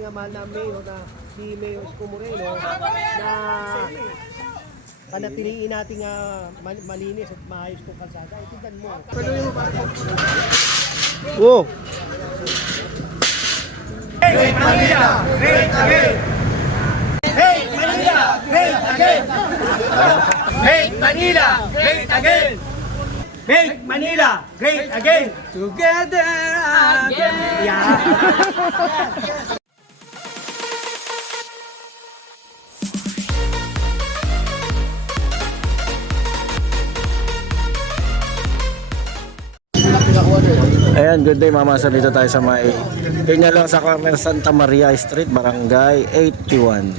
ating mahal na mayor na si Mayor Isko Moreno na panatiliin natin malinis at maayos kong kalsada. Tingnan mo. Oh. Hey Manila, great again! Hey Manila, great again! Hey Manila, great again! Make Manila great again! Together again! Yeah! Ayan, good day mama. Dito tayo sa may kanya lang sa corner Santa Maria Street, Barangay 81.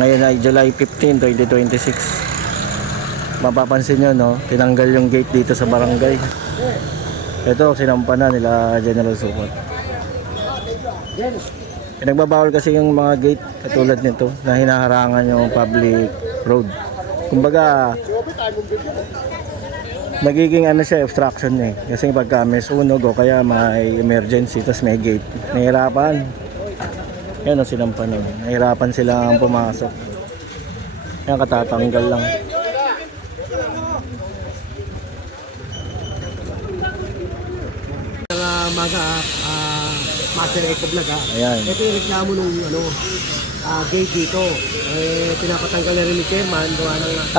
Ngayon ay July 15, 2026. Mapapansin nyo, no? Tinanggal yung gate dito sa barangay. Ito, sinampa na nila General Sukat. Pinagbabawal kasi yung mga gate katulad nito na hinaharangan yung public road. Kumbaga, nagiging ano siya, obstruction eh. Kasi pagka may sunog o kaya may emergency tapos may gate, nahihirapan. Yan o, sinampa nun. Nahihirapan silang pumasok. Yan, katatanggal lang. Mga Master Eco Vlog ha. Ayan. Ito yung reklamo nung gate dito. Pinapatanggal na rin ni Chairman.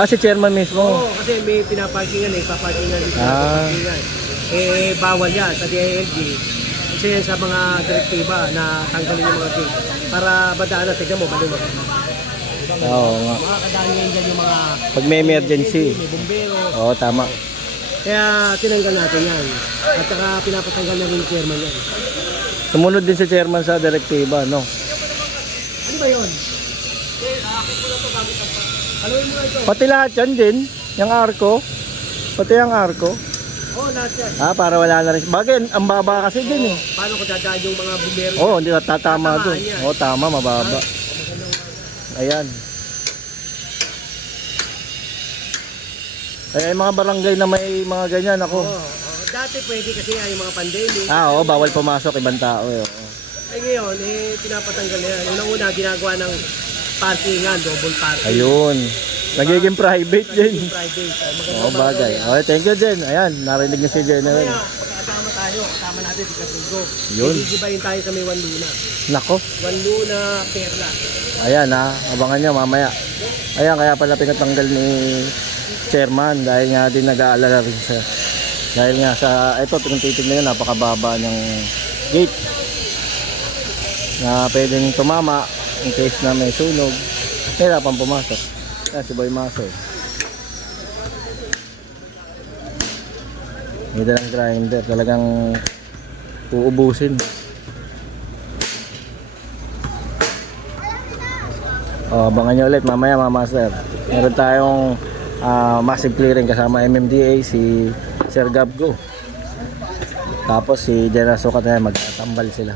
Si Chairman mismo. Oo, kasi may pinaparkingan paparkingan dito. Bawal yan sa DILG. Kasi yan sa mga direktiba na tanggalin yung mga gate. Para badaan na, tignan mo, baliwag. Oo nga. Mga kadaan yan dyan yung mga Pag may emergency. May bumbero. Oo, tama. Kaya tinanggal natin yan. At saka pinapatanggal na rin ni Chairman yan. Sumunod din si Chairman sa direktiba, no? Ano ba yun? Haluin mo ito. Pati lahat yan din, yung arko. Pati yung arko. Oo, lahat yan. Para wala na rin. Bagay, ang baba kasi din eh. Paano kung dadaan yung mga bumbero? Oo, hindi tatama doon. Oo, tama, mababa. Ayan. Kaya yung mga barangay na may mga ganyan ako. Dati pwede kasi yung mga pandemic. Oo, bawal pumasok ibang tao eh. Ngayon, pinapatanggal na yan. Unang-una, ginagawa ng parkingan, double parking. Ayun. Nagiging private din. Private. Oo, bagay. Okay, thank you Jen. Ayan, narinig niyo si General. Kaya, kasama tayo. Kasama natin si Katulgo. Yun. Gigibayin tayo sa may Juan Luna. Nako. Juan Luna, Perla. Ayan abangan nyo mamaya. Ayan, kaya pala pinatanggal ni Chairman dahil nga din nag-aalala rin siya. Dahil nga sa, ito kung titignan nyo, napakababa ng gate na pwedeng tumama in case na may sunog. Hirapan pumasok. Ayan, si Boy Maso. May dalang grinder, talagang uubusin. Abangan nyo ulit mamaya mga master. Meron tayong massive clearing kasama MMDA, si Sir Gabgo. Tapos si General Sukat na magtatambal sila.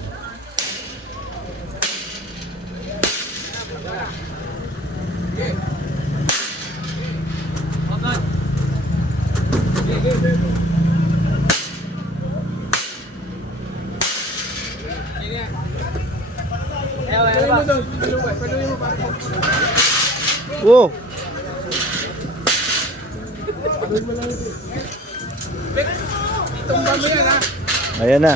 Wow. Ayan na.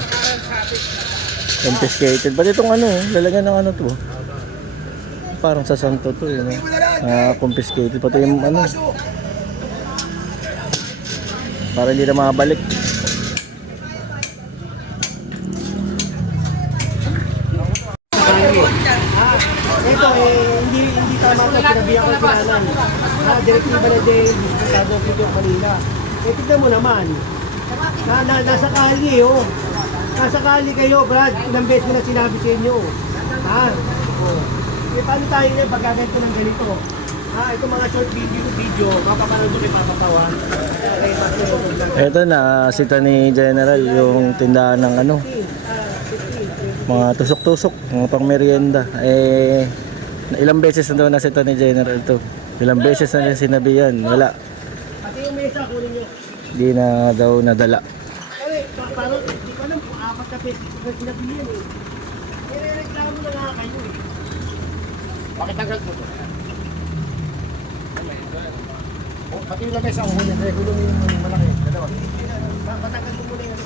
Confiscated. Ba't itong lalagyan ng to? Parang sa santo to no? Confiscated. Pati yung para hindi na makabalik. Ito hindi tama ito, sinabihan ko pinanan. Direktiba na din, sa Dr. Manila. Tignan mo naman, nasa kali nasa kali kayo Brad, ilang beses ko na sinabi sa inyo. Paano tayo niya pagkaganto ng ganito? Ito mga short video, mapapanood ko kay Papatawan. Ito na, sita ni General yung tindahan ng mga tusok-tusok, mga pang merienda. Ilang beses na daw nasita ni General to. Ilang beses na rin sinabi yan, wala. Pati yung mesa, kunin nyo. Hindi na daw nadala. Parang, hindi ko alam kung 4 na pesos na sinabi yan eh. Reklamo lang Pakitanggal mo to. Pati yung lagay sa uhon niya, kaya gulong yung malaki. Dalawa. Patanggal mo muna yung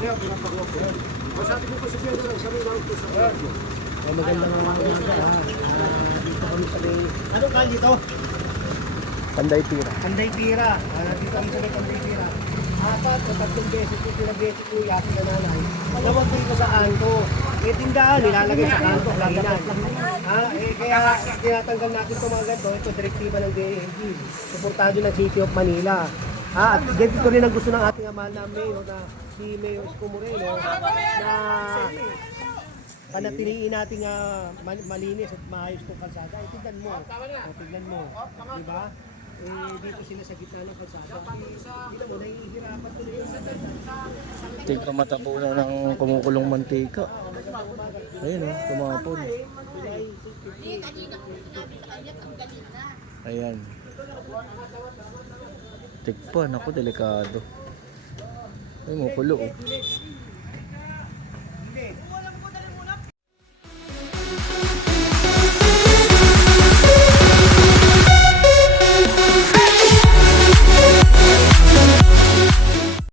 yeah, pinapagawa ko yan. Masabi ko pa sa siya doon, sabi lang ko sa radio. Magandang umaga ha. Dito kami sa may... Ano ka dito? Panday Tira. Panday Tira. Dito kami sa may Panday Tira. Apat o 3 beses ko pinabesi ko yung ating nanay. Tawag dito sa kanto. Eh tindahan, nilalagay sa kanto. Langinan. Kaya tinatanggal natin ito mga ganito. Ito direktiba ng DNG. Suportado ng City of Manila. At ganito rin ang gusto ng ating mahal na mayor na si Mayor Isko Moreno na panatiliin nating malinis at maayos kong kalsada. Tignan mo. Tignan mo. Diba? Dito sila sa gitna ng kalsada. Tignan mo, nahihirapan tuloy yung Tingka matapunan ng kumukulong mantika. Ayun o, tumapon. Kanina ko sinabi sa kanya, tanggalin na. Ayan. Tikpan, ako delikado. Ay, mukulo oh.